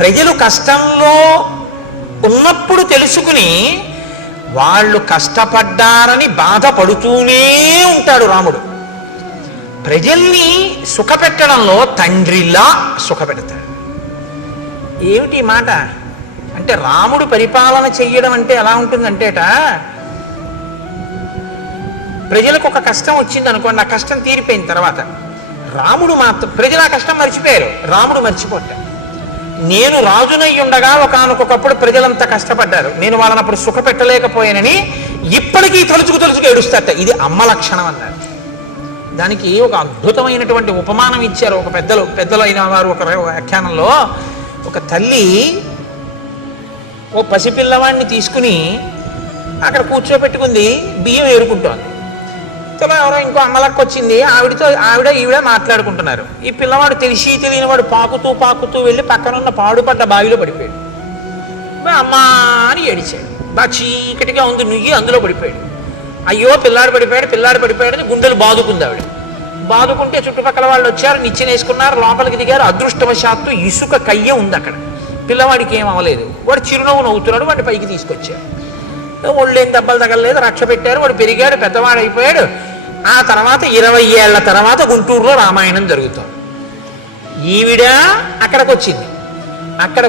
ప్రజలు కష్టంలో ఉన్నప్పుడు తెలుసుకుని వాళ్ళు కష్టపడ్డారని బాధపడుతూనే ఉంటాడు రాముడు. ప్రజల్ని సుఖపెట్టడంలో తండ్రిలా సుఖపెడతాడు. ఏమిటి మాట అంటే, రాముడు పరిపాలన చెయ్యడం అంటే ఎలా ఉంటుందంటేట, ప్రజలకు ఒక కష్టం వచ్చింది అనుకోండి, ఆ కష్టం తీరిపోయిన తర్వాత రాముడు మాత్రం, ప్రజలు ఆ కష్టం మర్చిపోయారు, రాముడు మర్చిపోతాడు. నేను రాజునై ఉండగా ఒకానొకప్పుడు ప్రజలంతా కష్టపడ్డారు, నేను వాళ్ళని అప్పుడు సుఖపెట్టలేకపోయానని ఇప్పటికీ తలుచుకు ఏడుస్తాట. ఇది అమ్మ లక్షణం అన్నారు. దానికి ఒక అద్భుతమైనటువంటి ఉపమానం ఇచ్చారు ఒక పెద్దలు అయిన వారు. ఒక వ్యాఖ్యానంలో ఒక తల్లి ఓ పసిపిల్లవాడిని తీసుకుని అక్కడ కూర్చోబెట్టుకుంది, బియ్యం ఏరుకుంటోంది. తల ఎవరో ఇంకో అమ్మలక్క వచ్చింది, ఈవిడ మాట్లాడుకుంటున్నారు. ఈ పిల్లవాడు తెలియని వాడు పాకుతూ వెళ్ళి పక్కనున్న పాడుపడ్డ బావిలో పడిపోయాడు. అమ్మా అని ఏడిచాడు. బాగా చీకటిగా ఉంది, నుయ్యి అందులో పడిపోయాడు. అయ్యో పిల్లాడు పడిపోయాడు అని గుండెలు బాదుకుంది ఆవిడ. బాదుకుంటే చుట్టుపక్కల వాళ్ళు వచ్చారు, నిచ్చెనేసుకున్నారు, లోపలికి దిగారు. అదృష్టవశాత్తు ఇసుక కయ్య ఉంది అక్కడ. పిల్లవాడికి ఏం అవ్వలేదు. వాడు చిరునవ్వు నవ్వుతున్నాడు. వాడిని పైకి తీసుకొచ్చారు. ఒళ్ళేం దెబ్బలు తగలలేదు, రక్ష పెట్టారు. వాడు పెరిగాడు, పెద్దవాడు అయిపోయాడు. ఆ తర్వాత 20 ఏళ్ల తర్వాత గుంటూరులో రామాయణం జరుగుతుంది. ఈవిడ అక్కడికి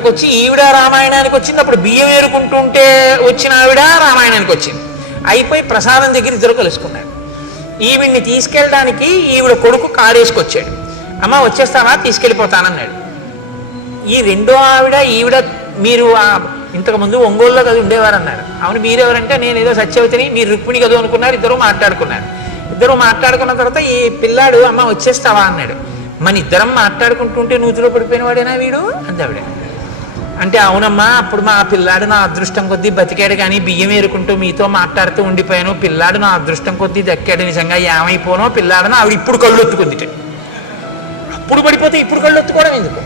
వచ్చి ఈవిడ రామాయణానికి వచ్చింది. అప్పుడు బియ్యం ఏరుకుంటుంటే వచ్చిన ఆవిడ రామాయణానికి వచ్చింది. అయిపోయి ప్రసాదం దగ్గర ఇద్దరు కలుసుకున్నారు. ఈవిడ్ని తీసుకెళ్ళడానికి ఈవిడ కొడుకు కారేసుకొచ్చాడు. అమ్మ వచ్చేస్తావా, తీసుకెళ్ళిపోతానన్నాడు. ఈ రెండో ఈవిడ మీరు ఇంతకుముందు ఒంగోలులో కదా ఉండేవారు అన్నారు. అవును, మీరెవరంటే నేను ఏదో సత్యవతిని, మీరు రుక్మిణి కదా అనుకున్నారు. ఇద్దరు మాట్లాడుకున్న తర్వాత ఈ పిల్లాడు అమ్మ వచ్చేస్తావా అన్నాడు. మన ఇద్దరం మాట్లాడుకుంటుంటే నూతిలో పడిపోయిన వాడేనా వీడు అంది ఆవిడ. అంటే అవునమ్మా, అప్పుడు మా పిల్లాడు నా అదృష్టం కొద్దీ బతికాడు, కానీ బియ్యం ఏరుకుంటూ మీతో మాట్లాడుతూ ఉండిపోయాను. పిల్లాడు నా అదృష్టం కొద్దీ దక్కాడు, నిజంగా ఏమైపోనో పిల్లాడని ఆవిడ ఇప్పుడు కళ్ళు ఒత్తుకుంది. అప్పుడు పడిపోతే ఇప్పుడు కళ్ళు ఒత్తుకోవడం ఎందుకు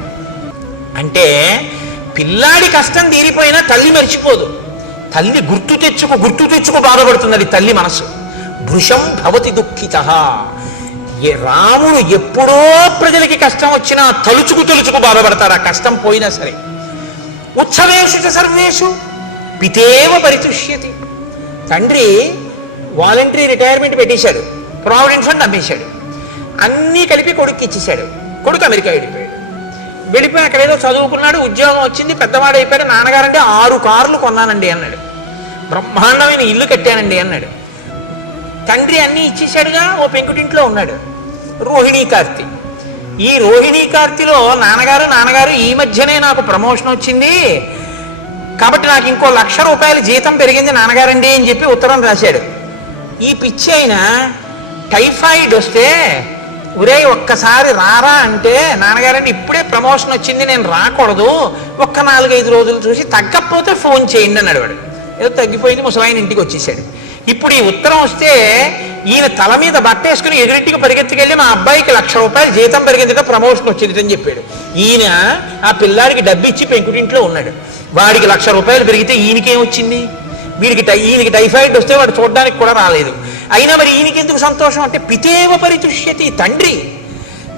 అంటే, పిల్లాడి కష్టం తీరిపోయినా తల్లి మర్చిపోదు. తల్లి గుర్తు తెచ్చుకు బాధపడుతుంది. అది తల్లి మనసు. భృశం భవతి దుఃఖిత. రాముడు ఎప్పుడో ప్రజలకి కష్టం వచ్చినా తలుచుకు బాధపడతాడు, ఆ కష్టం పోయినా సరే. ఉత్సవేషు చ సర్వేషు పితేవ పరితుష్యతి. తండ్రి వాలంటరీ రిటైర్మెంట్ పెట్టేశాడు, ప్రావిడెంట్ ఫండ్ అమ్మేశాడు, అన్నీ కలిపి కొడుకు ఇచ్చేశాడు. కొడుకు అమెరికా వెళ్ళిపోయి అక్కడ ఏదో చదువుకున్నాడు, ఉద్యోగం వచ్చింది, పెద్దవాడు అయిపోయాడు. నాన్నగారంటే 6 కార్లు కొన్నానండి అన్నాడు, బ్రహ్మాండమైన ఇల్లు కట్టానండి అన్నాడు. తండ్రి అన్నీ ఇచ్చేశాడుగా, ఓ పెంకుటింట్లో ఉన్నాడు. రోహిణీ కార్తీ. ఈ రోహిణీ కార్తీలో నాన్నగారు ఈ మధ్యనే నాకు ప్రమోషన్ వచ్చింది కాబట్టి నాకు ఇంకో 1,00,000 రూపాయలు జీతం పెరిగింది నాన్నగారండి అని చెప్పి ఉత్తరం రాశాడు. ఈ పిచ్చి అయినా టైఫాయిడ్ వస్తే, ఒరే ఒక్కసారి రారా అంటే, నాన్నగారండి ఇప్పుడే ప్రమోషన్ వచ్చింది, నేను రాకూడదు, ఒక్క 4-5 రోజులు చూసి తగ్గకపోతే ఫోన్ చేయండి అన్నాడు. వాడు ఏదో తగ్గిపోయింది, ముసలాయన ఇంటికి వచ్చేసాడు. ఇప్పుడు ఈ ఉత్తరం వస్తే ఈయన తల మీద బట్టేసుకుని ఎదురింటికి పరిగెత్తుకెళ్ళి మా అబ్బాయికి 1,00,000 రూపాయలు జీతం పెరిగిందిట, ప్రమోషన్ వచ్చింది అని చెప్పాడు. ఈయన ఆ పిల్లాడికి డబ్బిచ్చి పెంకుటింట్లో ఉన్నాడు. వాడికి 1,00,000 రూపాయలు పెరిగితే ఈయనకేం వచ్చింది? ఈయనకి టైఫాయిడ్ వస్తే వాడు చూడడానికి కూడా రాలేదు. అయినా మరి ఈయనకి ఎందుకు సంతోషం అంటే, పితేవ పరితుష్యతి.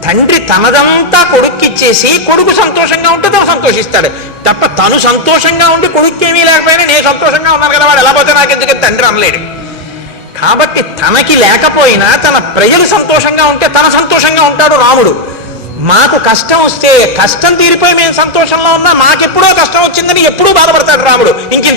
తండ్రి తనదంతా కొడుక్కిచ్చేసి కొడుకు సంతోషంగా ఉంటే తను సంతోషిస్తాడు తప్ప, తను సంతోషంగా ఉండి కొడుక్కి ఏమీ లేకపోయినా నేను సంతోషంగా ఉన్నాను కదా, వాడు ఎలా పోతే నాకెందుకని తండ్రి అనలేడు. కాబట్టి తనకి లేకపోయినా తన ప్రజలు సంతోషంగా ఉంటే తన సంతోషంగా ఉంటాడు రాముడు. మాకు కష్టం వస్తే కష్టం తీరిపోయి మేము సంతోషంలో ఉన్నా, మాకెప్పుడో కష్టం వచ్చిందని ఎప్పుడూ బాధపడతాడు రాముడు. ఇంక